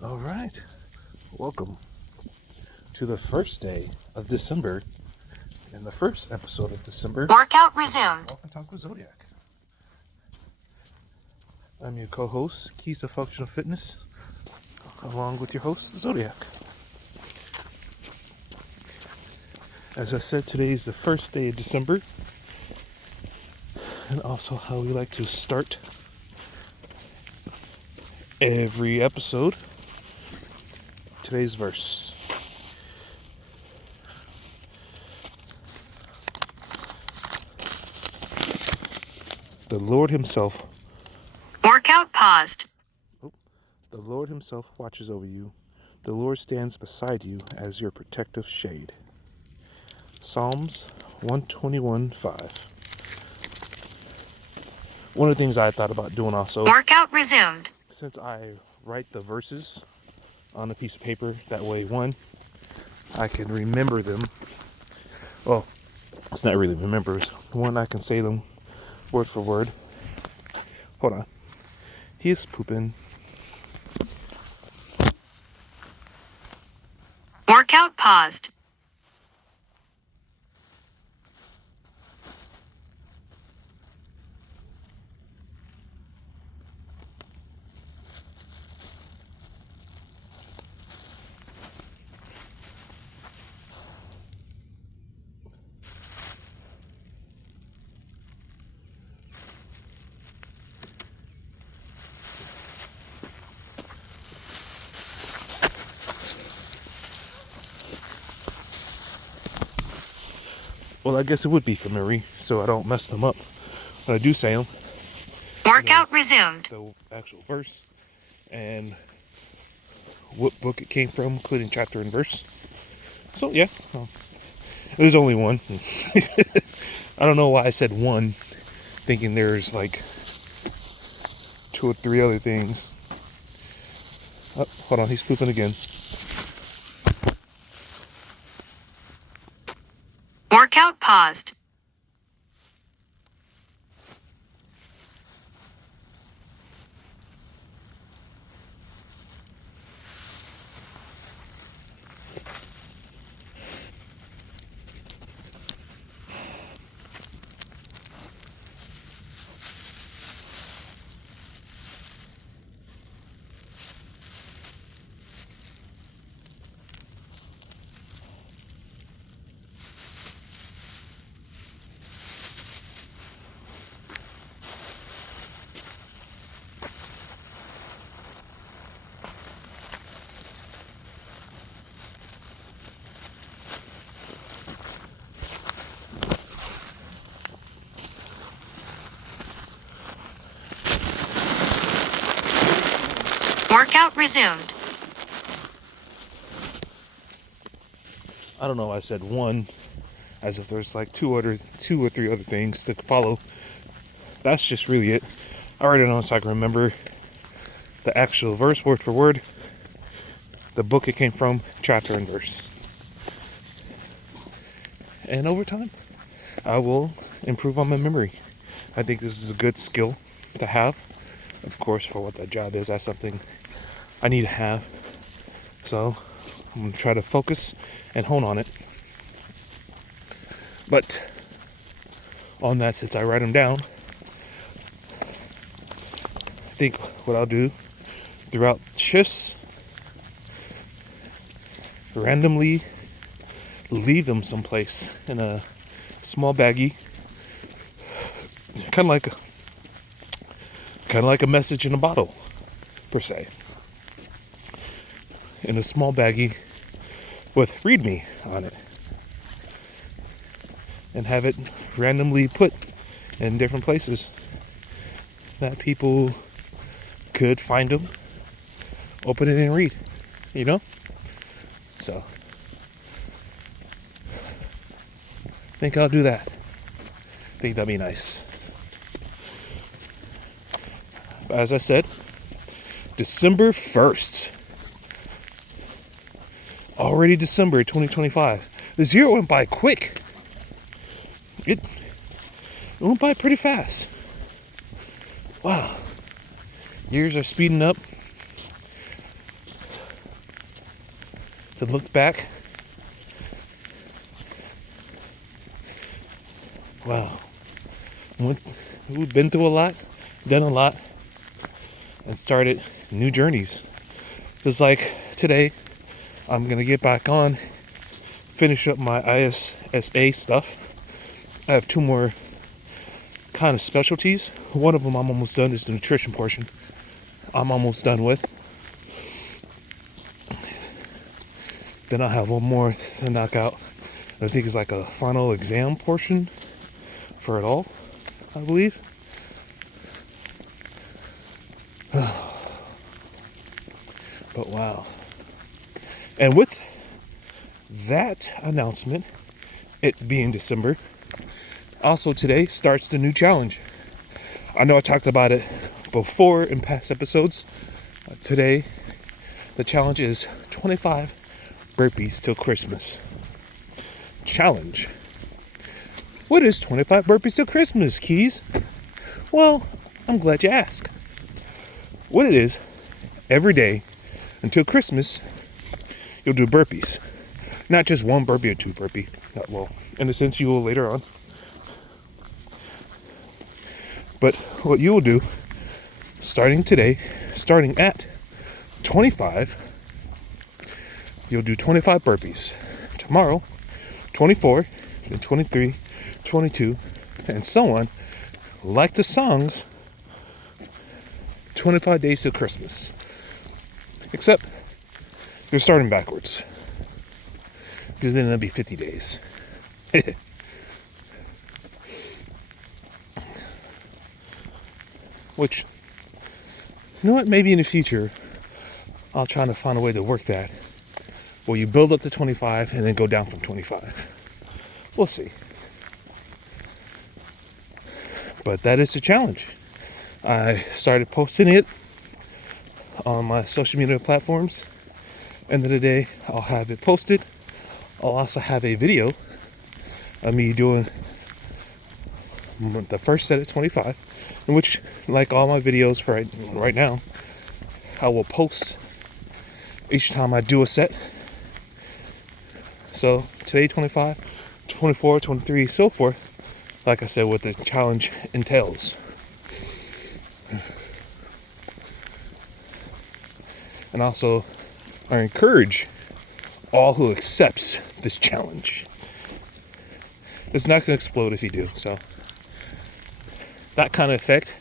All right, welcome to the first day of December and the first episode of December. Workout resumed. Walk and Talk with Zodiak. I'm your co-host, Keys to Functional Fitness, along with your host, Zodiac. As I said, today is the first day of December, and also how we like to start every episode. Today's verse. The Lord Himself. Workout paused. The Lord Himself watches over you. The Lord stands beside you as your protective shade. Psalms 121:5. One of the things I thought about doing also, Workout resumed. since I write the verses on a piece of paper, that way, one, I can remember them. Well, it's not really remembers. One, I can say them word for word. Hold on. He is pooping. Workout paused. Well, I guess it would be from memory, so I don't mess them up when I do say them. Workout resumed. The actual verse and what book it came from, including chapter and verse. So yeah, there's only one. I don't know why I said one, thinking there's like 2 or 3 other things. Oh, hold on, he's pooping again. Workout paused. Workout resumed. I don't know why I said one, as if there's like 2 or 3 other things to follow. That's just really it. I write it on so I can remember the actual verse word for word, the book it came from, chapter and verse. And over time, I will improve on my memory. I think this is a good skill to have. Of course, for what that job is, that's something I need to have. So I'm going to try to focus and hone on it. But on that, since I write them down, I think what I'll do throughout shifts, randomly leave them someplace in a small baggie, kind of like a message in a bottle, per se, in a small baggie with "read me" on it, and have it randomly put in different places that people could find them, open it and read, you know? So I think I'll do that. I think that'd be nice. As I said, December 1st. Already December 2025. This year went by quick. It went by pretty fast. Wow. Years are speeding up. to look back. Wow. We've been through a lot, done a lot, and started new journeys. Just like today, I'm going to get back on, finish up my ISSA stuff. I have 2 more kind of specialties. One of them I'm almost done, is the nutrition portion. I'm almost done with. Then I have 1 more to knock out. I think it's like a final exam portion for it all, I believe. But wow. And with that announcement, it being December, also today starts the new challenge. I know I talked about it before in past episodes. Today, the challenge is 25 burpees till Christmas. Challenge. What is 25 burpees till Christmas, Keys? Well, I'm glad you asked. What it is, every day until Christmas, you'll do burpees. Not just 1 burpee or 2 burpee. Well, in a sense, you will later on. But what you will do, starting today, starting at 25, you'll do 25 burpees. Tomorrow, 24, then 23, 22, and so on. Like the songs, 25 days till Christmas. Except, you're starting backwards. Because then it'll be 50 days. Which, you know what, maybe in the future, I'll try to find a way to work that. Where you build up to 25 and then go down from 25. We'll see. But that is the challenge. I started posting it on my social media platforms. End of the day, I'll have it posted. I'll also have a video of me doing the first set at 25, in which, like all my videos for right now, I will post each time I do a set. So today 25, 24, 23, so forth. Like I said, what the challenge entails. And also, I encourage all who accepts this challenge. It's not going to explode if you do. So that kind of effect,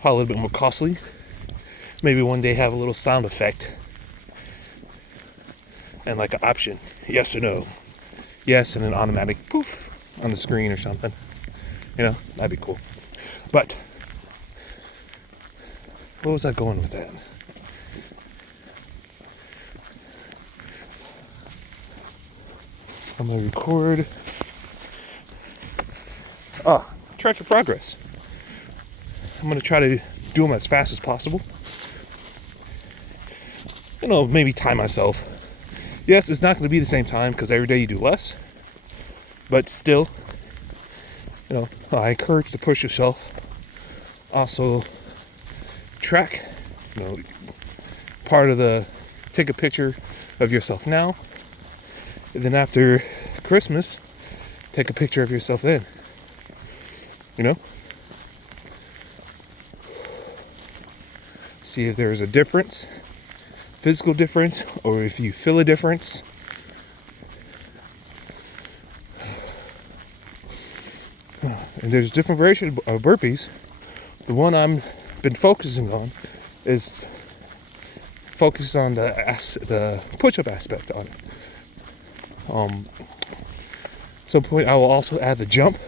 probably a little bit more costly. Maybe one day have a little sound effect and like an option, yes or no. Yes, and an automatic poof on the screen or something. You know, that'd be cool. But where was I going with that? I'm gonna record. Track your progress. I'm gonna try to do them as fast as possible. You know, maybe time myself. Yes, it's not gonna be the same time because every day you do less. But still, you know, I encourage you to push yourself. Also, track. You know, part of the take a picture of yourself now. And then after Christmas, take a picture of yourself then. You know? See if there's a difference, physical difference, or if you feel a difference. And there's different variations of burpees. The one I'm been focusing on is focus on the push-up aspect on it. Some point I will also add the jump.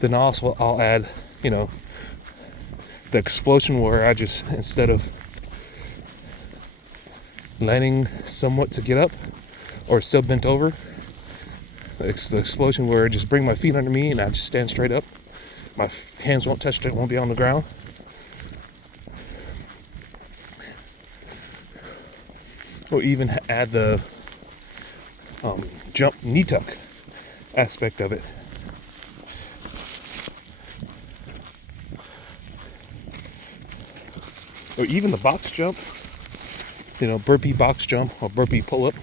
Then also I'll add, you know, the explosion where I just, instead of landing somewhat to get up or still bent over, it's the explosion where I just bring my feet under me and I just stand straight up. My hands won't touch it, won't be on the ground. Or even add the jump knee tuck aspect of it. or even the box jump, burpee box jump or burpee pull-up.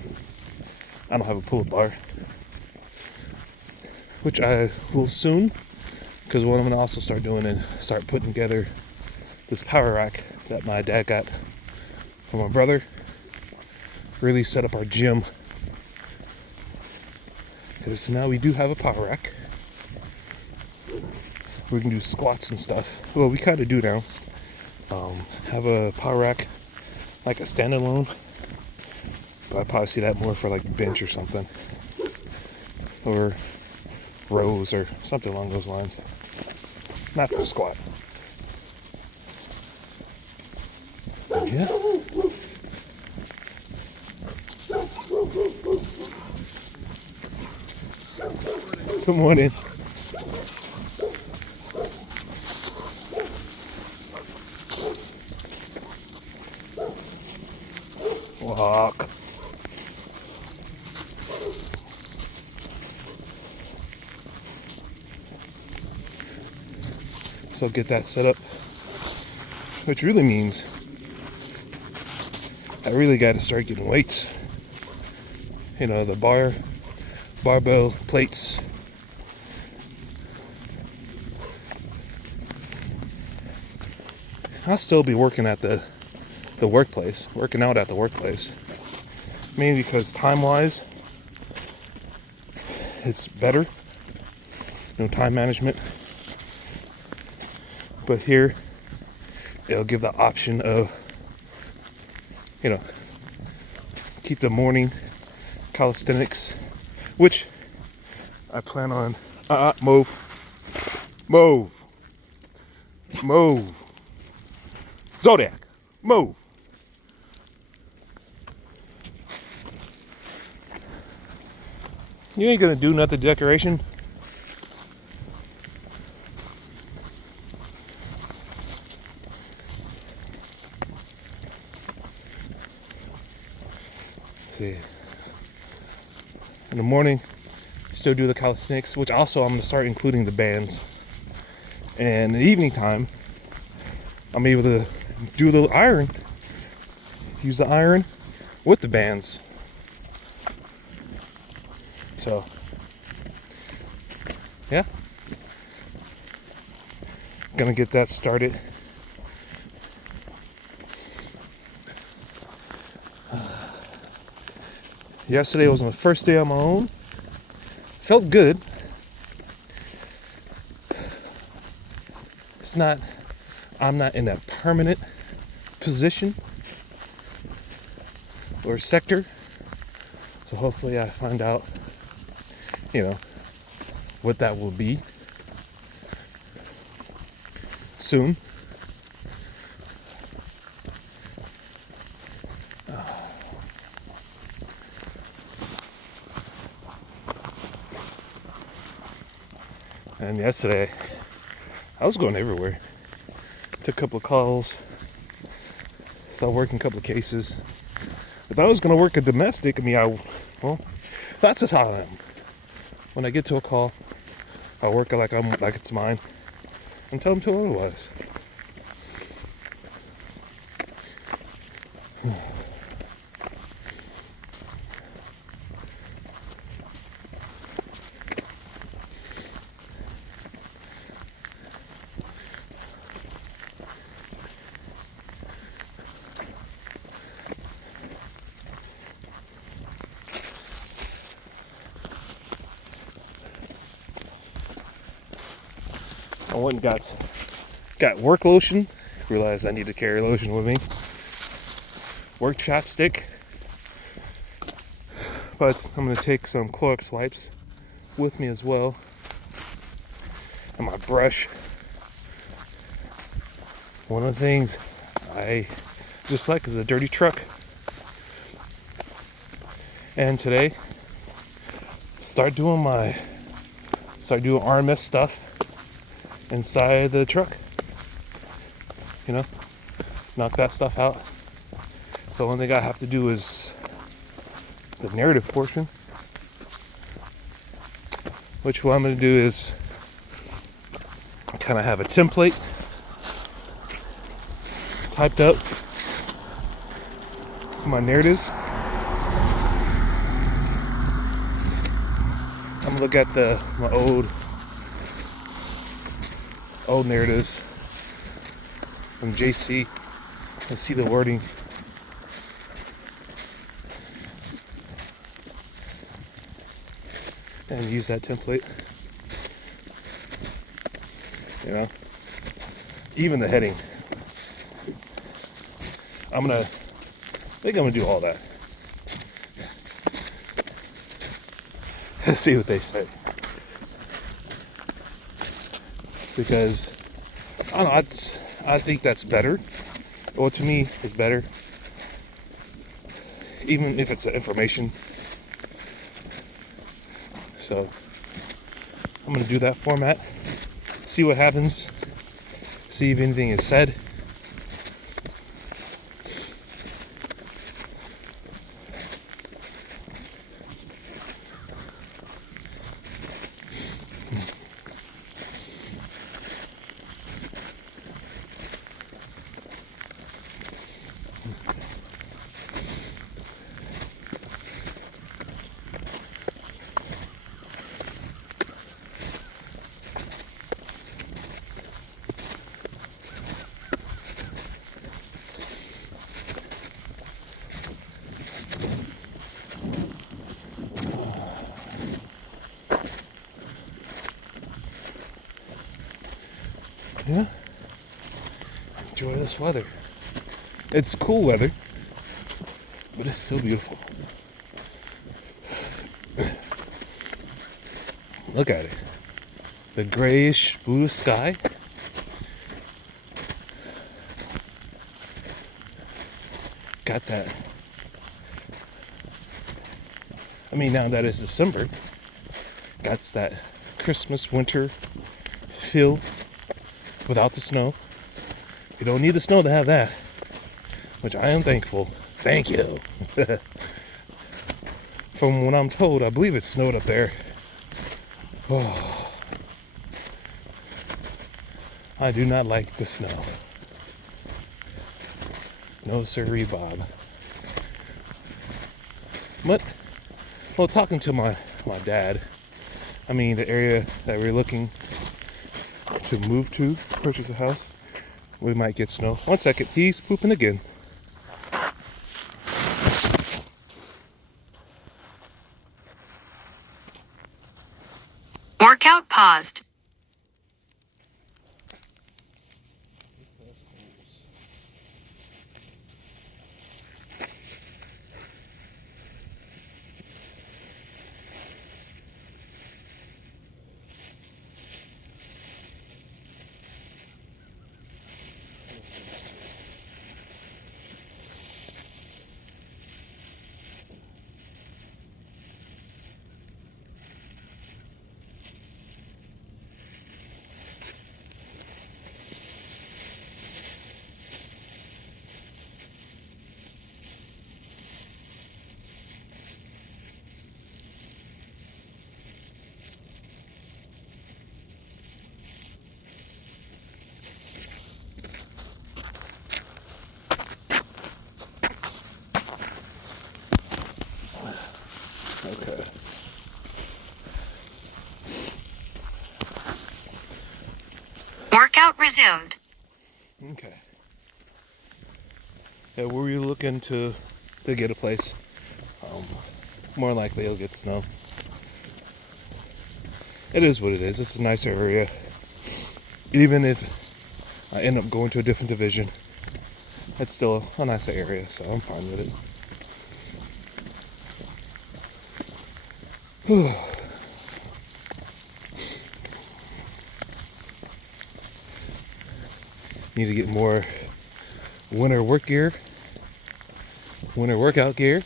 I don't have a pull-up bar, which I will soon, because what I'm going to also start doing is start putting together this power rack that my dad got from my brother. Really set up our gym, because now we do have a power rack. We can do squats and stuff. Well, we kind of do now. Have a power rack, like a standalone. But I'd probably see that more for like bench or something, or rows or something along those lines. Not for a squat. But yeah. Good morning. Walk. So get that set up, which really means I really got to start getting weights. The barbell plates. I'll still be working at the workplace, working out at the workplace. Mainly because time-wise, it's better. Time management. But here, it'll give the option of, keep the morning calisthenics, which I plan on. Move. Zodiak, move. You ain't gonna do nothing decoration. See. In the morning, still do the calisthenics, which also I'm gonna start including the bands. And in the evening time, I'm able to do the iron. Use the iron with the bands. So, yeah. Gonna get that started. Yesterday was my first day on my own. Felt good. I'm not in a permanent position or sector. So hopefully I find out, what that will be soon. And yesterday, I was going everywhere. Took a couple of calls. Started working a couple of cases. If I was going to work a domestic, that's just how I am. When I get to a call, I work it like it's mine, and tell them to otherwise. I went and got work lotion. Realized I need to carry lotion with me. Work chapstick. But I'm going to take some Clorox wipes with me as well. And my brush. One of the things I dislike is a dirty truck. And today, start doing RMS stuff inside the truck. Knock that stuff out. So one thing I have to do is the narrative portion, which what I'm going to do is kind of have a template typed up my narratives. I'm gonna look at my old narratives from JC and see the wording. And use that template. You know, even the heading. I think I'm gonna do all that. See what they say. Because I don't know, I think that's better. Well, to me, it's better. Even if it's information. So I'm gonna do that format. See what happens. See if anything is said. Yeah. Enjoy this weather. It's cool weather, but it's still beautiful. Look at it. The grayish blue sky. Got that. I mean, now that it's December, got that Christmas winter feel without the snow. You don't need the snow to have that, which I am thankful. Thank you. From what I'm told, I believe it snowed up there. Oh, I do not like the snow. No sirree, Bob. But, well, talking to my dad, I mean, the area that we're looking to move to, purchase a house, we might get snow. 1 second, he's pooping again. Workout paused. Okay. Workout resumed. Okay. Yeah, were we looking to get a place? More likely it'll get snow. It is what it is. It's a nicer area. Even if I end up going to a different division, it's still a nicer area, so I'm fine with it. Whew. Need to get more winter work gear, winter workout gear,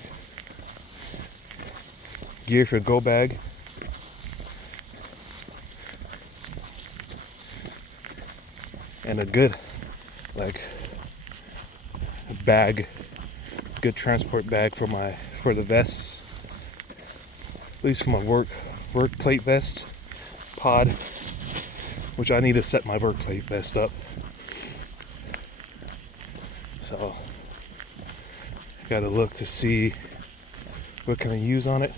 gear for go bag. And a good, bag, good transport bag for the vests. At least for my work plate vest pod, which I need to set my work plate vest up. So gotta look to see what can I use on it.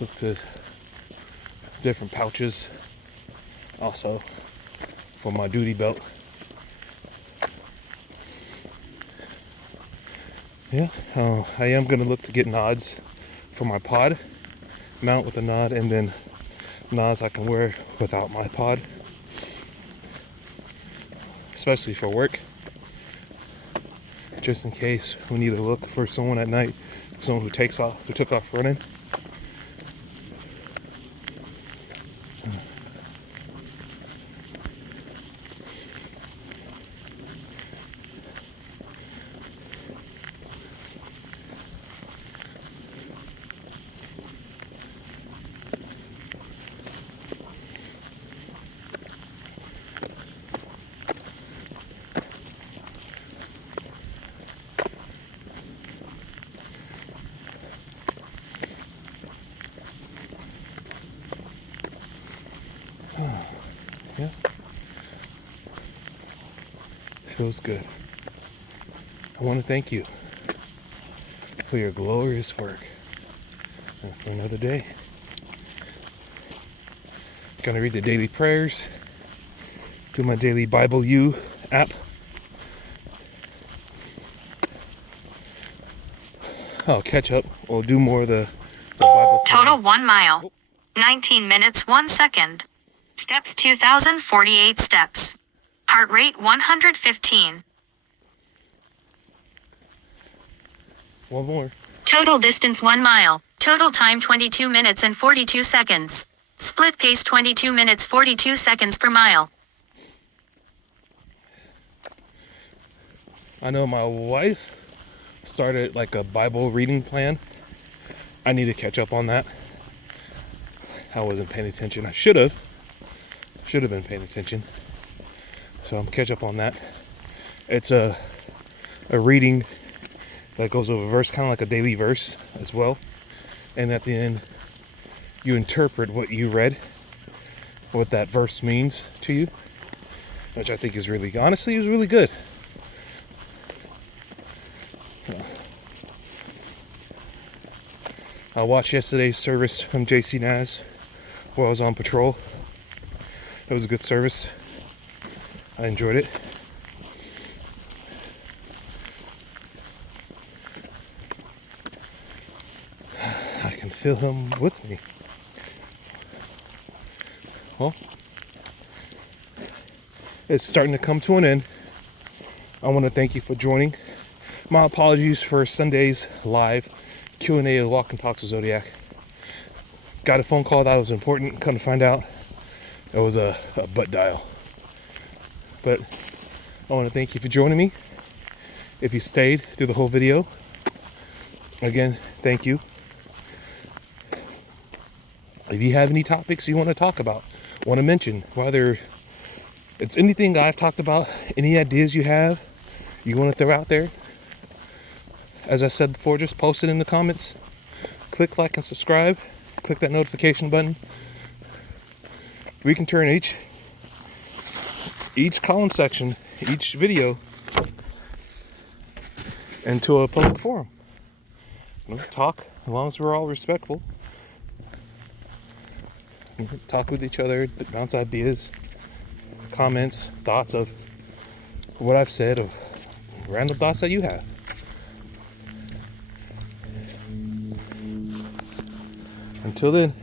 Look to different pouches also for my duty belt. Yeah, I am gonna look to get nods for my pod mount with a nod, and then nods I can wear without my pod, especially for work, just in case we need to look for someone at night, someone who took off running. Yeah, feels good. I want to thank you for your glorious work and for another day. Gonna read the daily prayers, do my daily Bible U app. I'll catch up. We'll do more of the Bible. Total 1 mile. 19 minutes 1 second. Steps 2,048 steps. Heart rate 115. One more. Total distance 1 mile. Total time 22 minutes and 42 seconds. Split pace 22 minutes 42 seconds per mile. I know my wife started like a Bible reading plan. I need to catch up on that. I wasn't paying attention. I should have been paying attention. So I'm catch up on that. It's a reading that goes over a verse, kind of like a daily verse as well. And at the end, you interpret what you read, what that verse means to you, which I think is really, honestly, is really good. I watched yesterday's service from JC Naz while I was on patrol. That was a good service. I enjoyed it. I can feel him with me. Well, it's starting to come to an end. I want to thank you for joining. My apologies for Sunday's live Q&A of Walk and Talks with Zodiak. Got a phone call that was important. Come to find out, it was a butt dial. But I want to thank you for joining me. If you stayed through the whole video, again, thank you. If you have any topics you want to talk about, want to mention, whether it's anything I've talked about, any ideas you have, you want to throw out there, as I said before, just post it in the comments. Click like and subscribe. Click that notification button. We can turn each column section, each video, into a public forum. Talk, as long as we're all respectful. Talk with each other, bounce ideas, comments, thoughts of what I've said, of random thoughts that you have. Until then,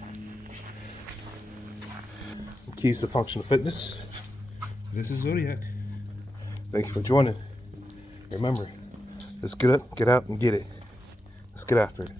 keys to functional fitness. This is Zodiac. Thank you for joining. Remember, let's get up, get out, and get it. Let's get after it.